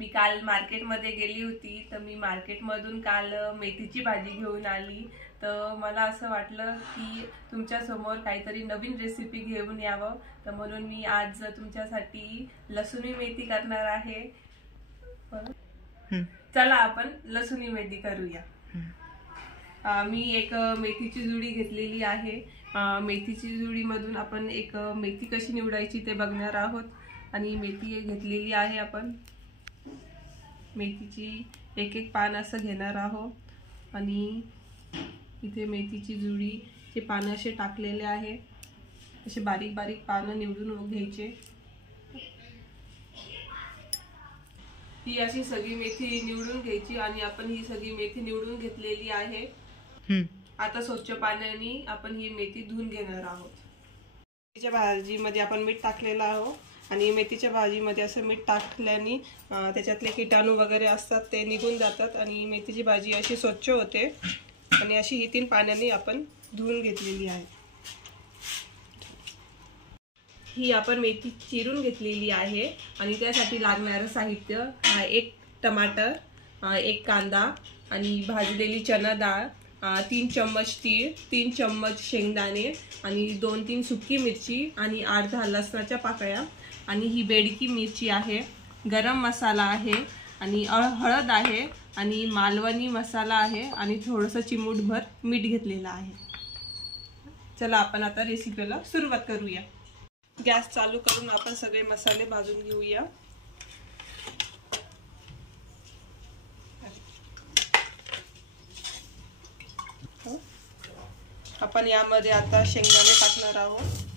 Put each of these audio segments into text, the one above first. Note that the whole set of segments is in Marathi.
मी काल मार्केटमध्ये गेली होती, तर मी मार्केटमधून काल मेथीची भाजी घेऊन आली। तर मला असं वाटलं की तुमच्या समोर काहीतरी नवीन रेसिपी घेऊन यावं, तर म्हणून मी आज तुमच्यासाठी लसुणी मेथी करणार आहे। चला आपण लसुणी मेथी करूया। मी एक मेथीची जुडी घेतलेली आहे। मेथीची जुडी मधून आपण एक मेथी कशी निवडायची ते बघणार आहोत। आणि मेथी घेतलेली आहे, आपण मेथीची एक एक पान असं घेणार आहोत। आणि इथे मेथीची जुडीचे पान असे टाकलेले आहे, असे बारीक बारीक पानं निवडून घ्यायचे। ही अशी सगळी मेथी निवडून घ्यायची आणि आपण ही सगळी मेथी निवडून घेतलेली आहे। आता स्वच्छ पाण्याने आपण ही मेथी धुवून घेणार आहोत। मेथीच्या भाजीमध्ये आपण मीठ टाकलेलं आहे आणि मेथीच्या भाजीमध्ये असं मीठ टाकल्याने त्याच्यातले कीटाणू वगैरे असतात ते निघून जातात आणि मेथीची भाजी अशी स्वच्छ होते। आणि अशी ही 3 पाण्याने आपण धुवून घेतलेली आहे। ही आपण मेथी चिरून घेतलेली आहे आणि त्यासाठी लागणारं साहित्य एक टमाटर, एक कांदा आणि भाजलेली चना डाळ, 3 चम्मच तीळ, 3 चम्मच शेंगदाणे आणि 2-3 सुकी मिरची आणि अर्धा लसणाच्या पाकळ्या आणि ही बेडकी मिरची आहे, गरम मसाला आहे आणि हळद आहे आणि मालवणी मसाला आहे आणि थोडंसं चिमूटभर मीठ घेतलेलं आहे। चला आपण आता रेसिपीला सुरुवात करूया। गॅस चालू करून आपण सगळे मसाले भाजून घेऊया। आपण यामध्ये आता शेंगदाणे टाकणार आहोत।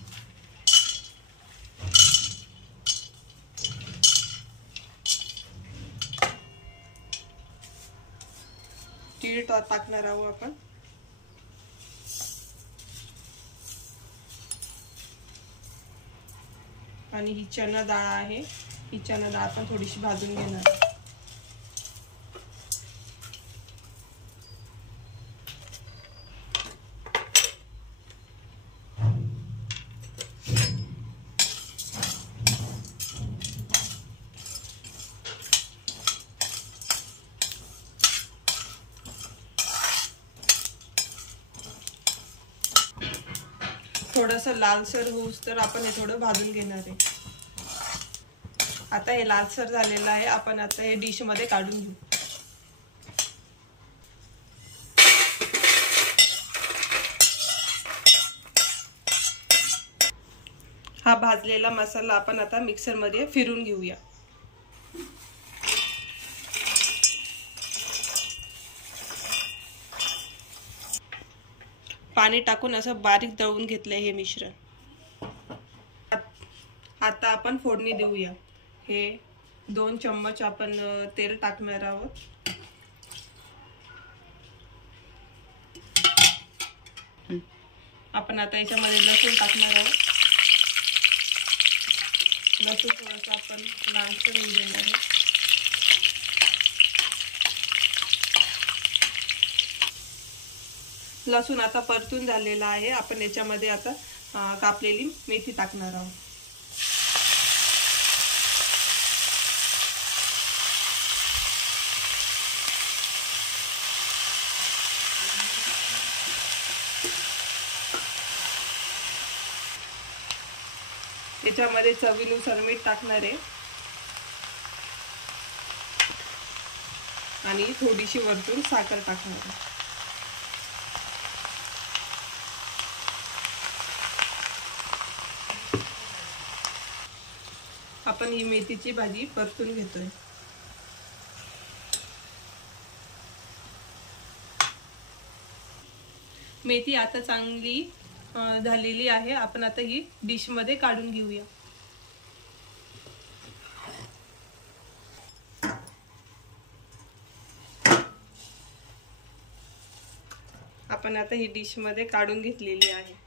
तीळ टाकणार आहोत आपण। आणि ही चना डाळ आहे, ही चना डाळ आपण थोडीशी भाजून घेणार। थोडंसं लालसर होऊस तर आपण हे थोडं भाजून घेणार आहे। आता हे लालसर झालेलं आहे, आपण आता हे डिश मध्ये काढून घेऊ। हा भाजलेला मसाला आपण आता मिक्सर मध्ये फिरून घेऊया। पाणी टाकून असं बारीक दळून घेतलंय हे मिश्रण। आता आपण फोडणी देऊया। हे 2 चम्मच आपण तेल टाकणार आहोत। आपण आता याच्यामध्ये लसूण टाकणार आहोत। लसूण थोडंसं आपण लालसर होऊ देणार आहे। लसूण आता परतून झालेला आहे, आपण याच्यामध्ये आता कापलेली मेथी टाकणार आहोत। याच्यामध्ये चवीनुसार मीठ टाकणार आहे आणि थोडीशी वरतून साखर टाकणार आहे। आपण ही मेथीची भाजी परतून घेतोय। मेथी आता चांगली झालेली आहे, आपण आता ही डिश मध्ये काढून घेऊया। आपण आता ही डिश मध्ये काढून घेतलेली आहे।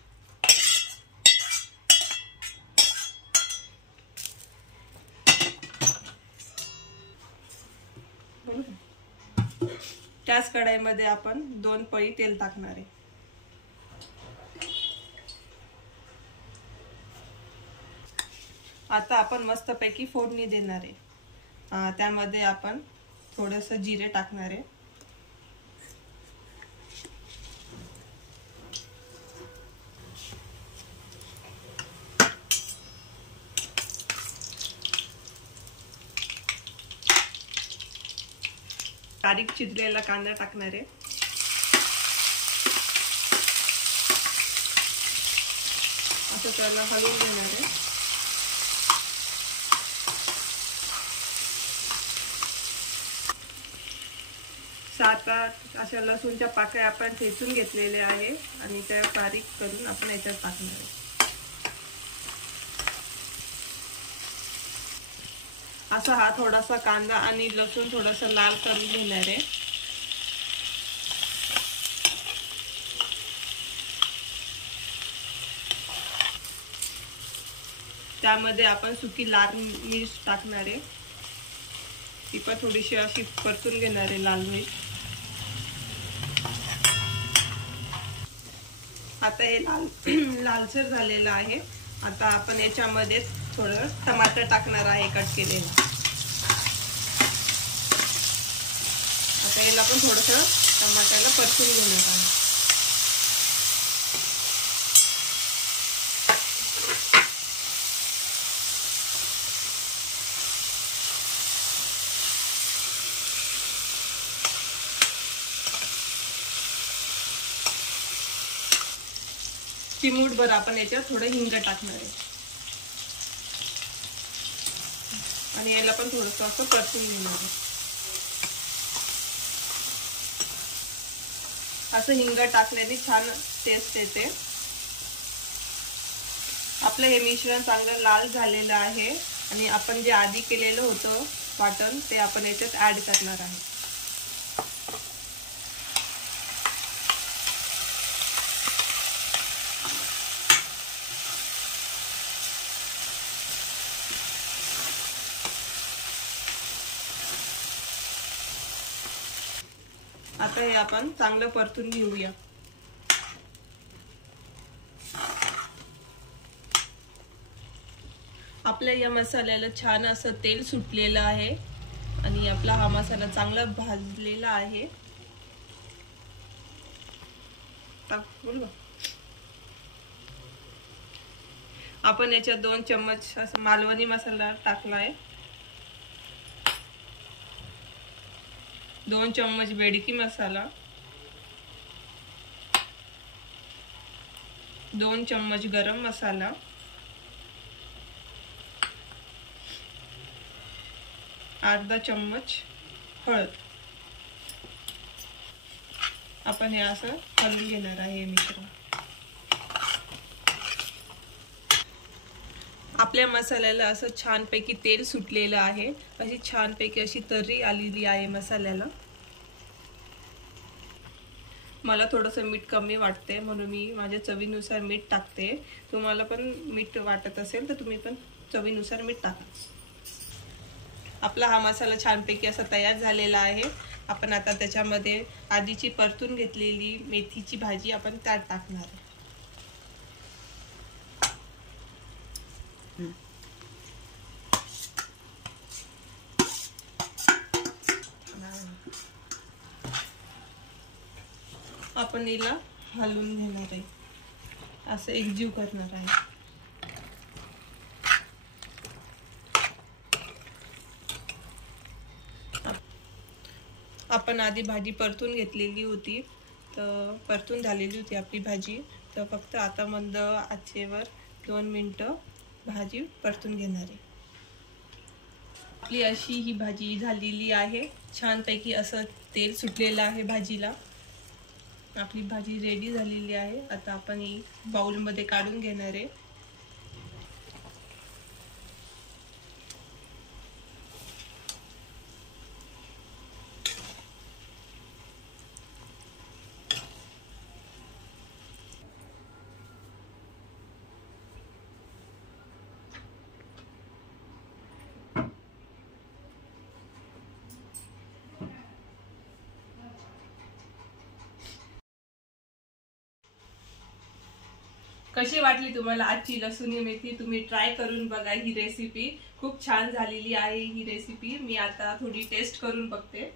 त्याच कढईमध्ये आपण 2 पळी तेल टाकणार आहे। आता आपण मस्तपैकी फोडणी देणार आहे। त्यामध्ये आपण थोडंसं जिरे टाकणार आहे. बारीक चिरलेला कांदा टाकणार आहे. असं त्याला हलवून घेणार आहे. सात आठ अशा लसूणच्या पाकळ्या आपण ठेचून घेतलेल्या आहे आणि त्या बारीक करून आपण याच्यात टाकणार आहे. असा हा थोडासा कांदा आणि लसूण थोडासा लाल करून घेणार आहे. त्यामध्ये आपण सुकी लाल मिर्च टाकणार आहे. ती पण थोडीशी अशी परतून घेणार आहे लाल मिर्च. आता हे लालसर झालेलं आहे. आता आपण याच्यामध्ये थोडं टमाटर टाकणार आहे कट केलेलं. आता याला पण थोडंसं टमाट्याला परतून घेणार आहे. चिमूटभर आपण याच्यात थोडं हिंग टाकणार आहे आणि याला पण थोडंसं असं परतून घेणार आहे. असं हिंग टाकल्याने छान टेस्ट येते. आपलं हे मिश्रण चांगलं लाल झालेलं आहे आणि आपण जे आधी केलेलं होतं वाटण ते आपण याच्यात ऍड करणार आहे. आता हे आपण चांगलं परतून घेऊया. आपल्या या मसाल्याला छान असं तेल सुटलेलं आहे आणि आपला हा मसाला चांगला भाजलेला आहे. आपण याच्यात 2 चम्मच असं मालवणी मसाला टाकलाय. 2 चम्मच बेडकी मसाला, 2 चम्मच गरम मसाला, अर्धा चम्मच हळद. आपण हे असं हलवून घेणार आहे मिश्रण. आपल्या मसाल्याला असं छानपैकी तेल सुटलेलं आहे. अशी छानपैकी अशी तर्री आलेली आहे मसाल्याला. मला थोडंसं मीठ कमी वाटते म्हणून मी माझ्या चवीनुसार मीठ टाकते. तुम्हाला पण मीठ वाटत असेल तर तुम्ही पण चवीनुसार मीठ टाका. आपला हा मसाला छानपैकी असा तयार झालेला आहे. आपण आता त्याच्यामध्ये आधीची परतून घेतलेली मेथीची भाजी आपण त्यात टाकणार आहे. आपण याला हलवून घेणार आहे, असं एकजीव करणार आहे. आपण आधी भाजी परतून घेतलेली होती, तर परतून झालेली होती आपली भाजी. तर फक्त आता मंद आचेवर 2 मिनिटं भाजी परतून घेणार आहे. आपली अशी ही भाजी झालेली आहे. छानपैकी असं तेल सुटलेलं आहे भाजीला. आपली भाजी रेडी झालेली आहे. आता आपण ही बाउलमध्ये काढून घेणार आहे. कशी वाटली तुम्हाला आजची लसुणी मेथी? तुम्ही ट्राय करून बघा ही रेसिपी, खूप छान झालेली आहे ही रेसिपी। मी आता थोडी टेस्ट करून बघते।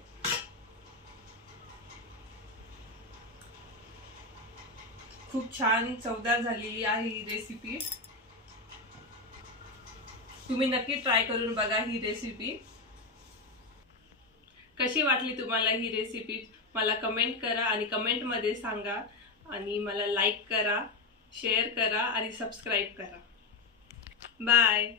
खूप छान चवदार झालेली आहे ही रेसिपी, तुम्ही नक्की ट्राय करून बघा ही रेसिपी। कशी वाटली तुम्हाला ही रेसिपी मला कमेंट करा आणि कमेंट मध्ये सांगा, आणि मला लाईक करा, शेअर करा आणि सबस्क्राइब करा। बाय।